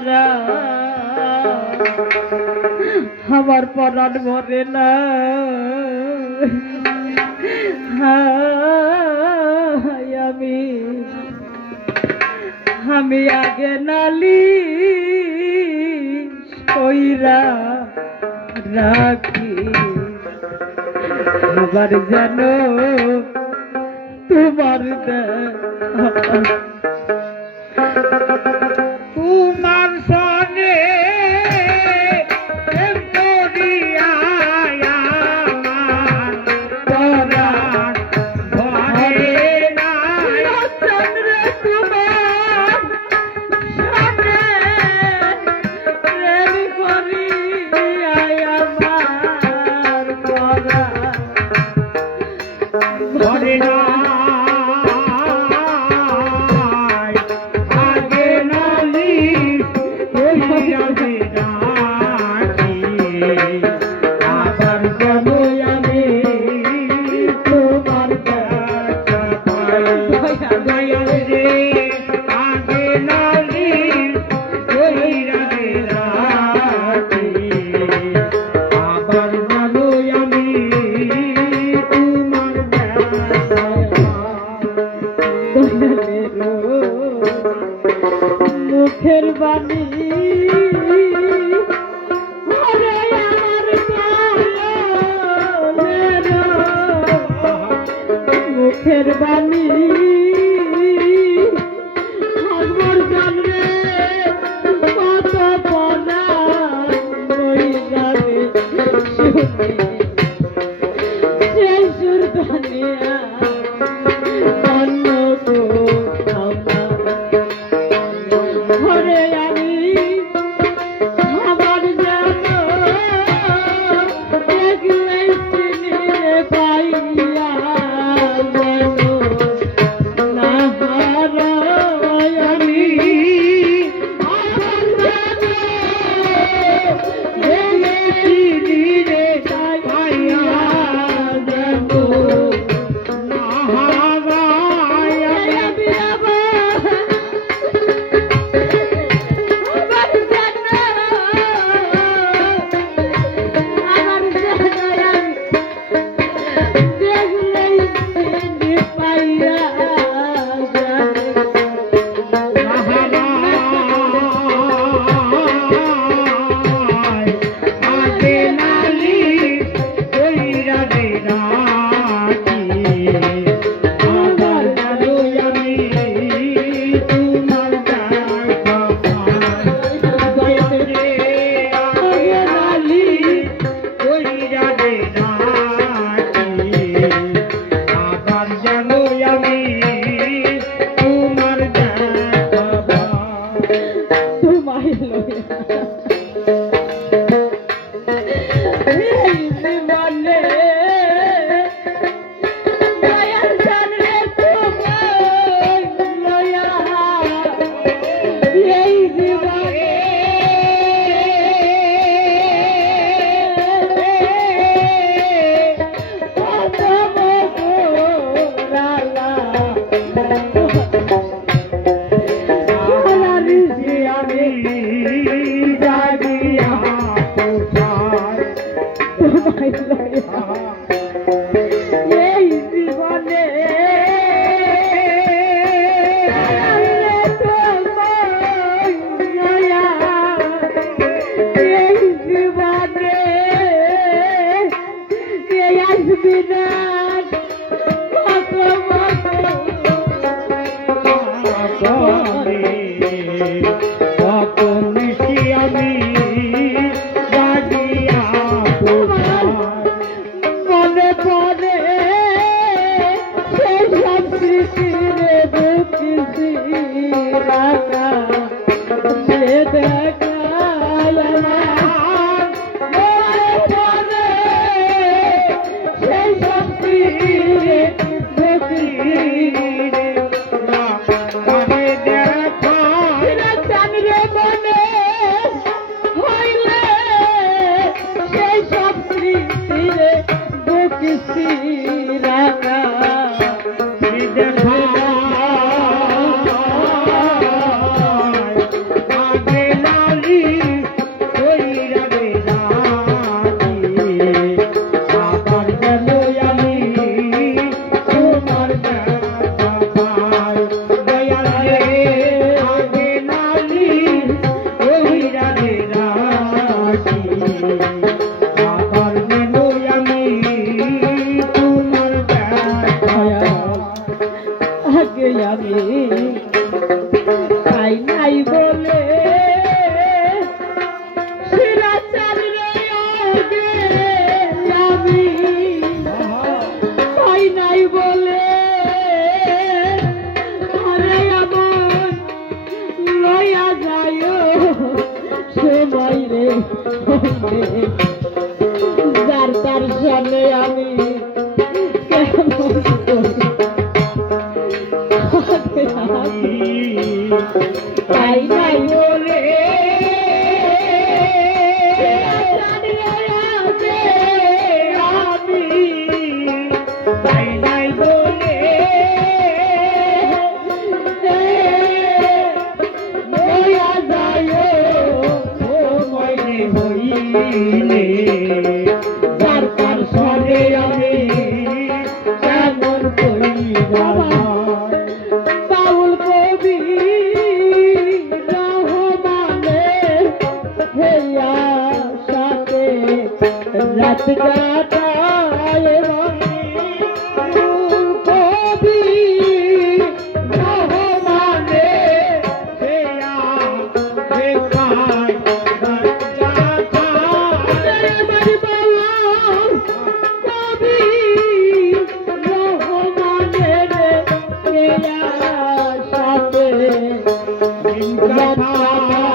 ছাড়া আমার পরাণ মরে না। আমি আগে নালি কইরা রাখি আবার যেন তোমার তোমার সনে মুখের বাণী মুখের বাণী আমার জানবে কত পড়া ওই যাবে সেই সুর ধনিয়া অন্য ঘরে আমি আমার যেন দেখলে চিনে পাইয়া যেন না হারাই আমি আমার যেন দেখলে চিনে পাইয়া যেন না হারাই আমি এই জীবনে এই জীবনে আসবি না সময় রে যার তার সামনে আমি কেমন তাই নাই বলে আমি তাই নাই বলে ময়া যায় ও মনে হইলে যার তার সরে আমি কেমন কইরা বাউল কবি রহমানের হেয়া সাথে রাত কাটায় বাউল কবি রহমানের হেয়া দেখায় বাড়ি বাউল কবি রহমানের হেয়া সাথে রাত কাটায়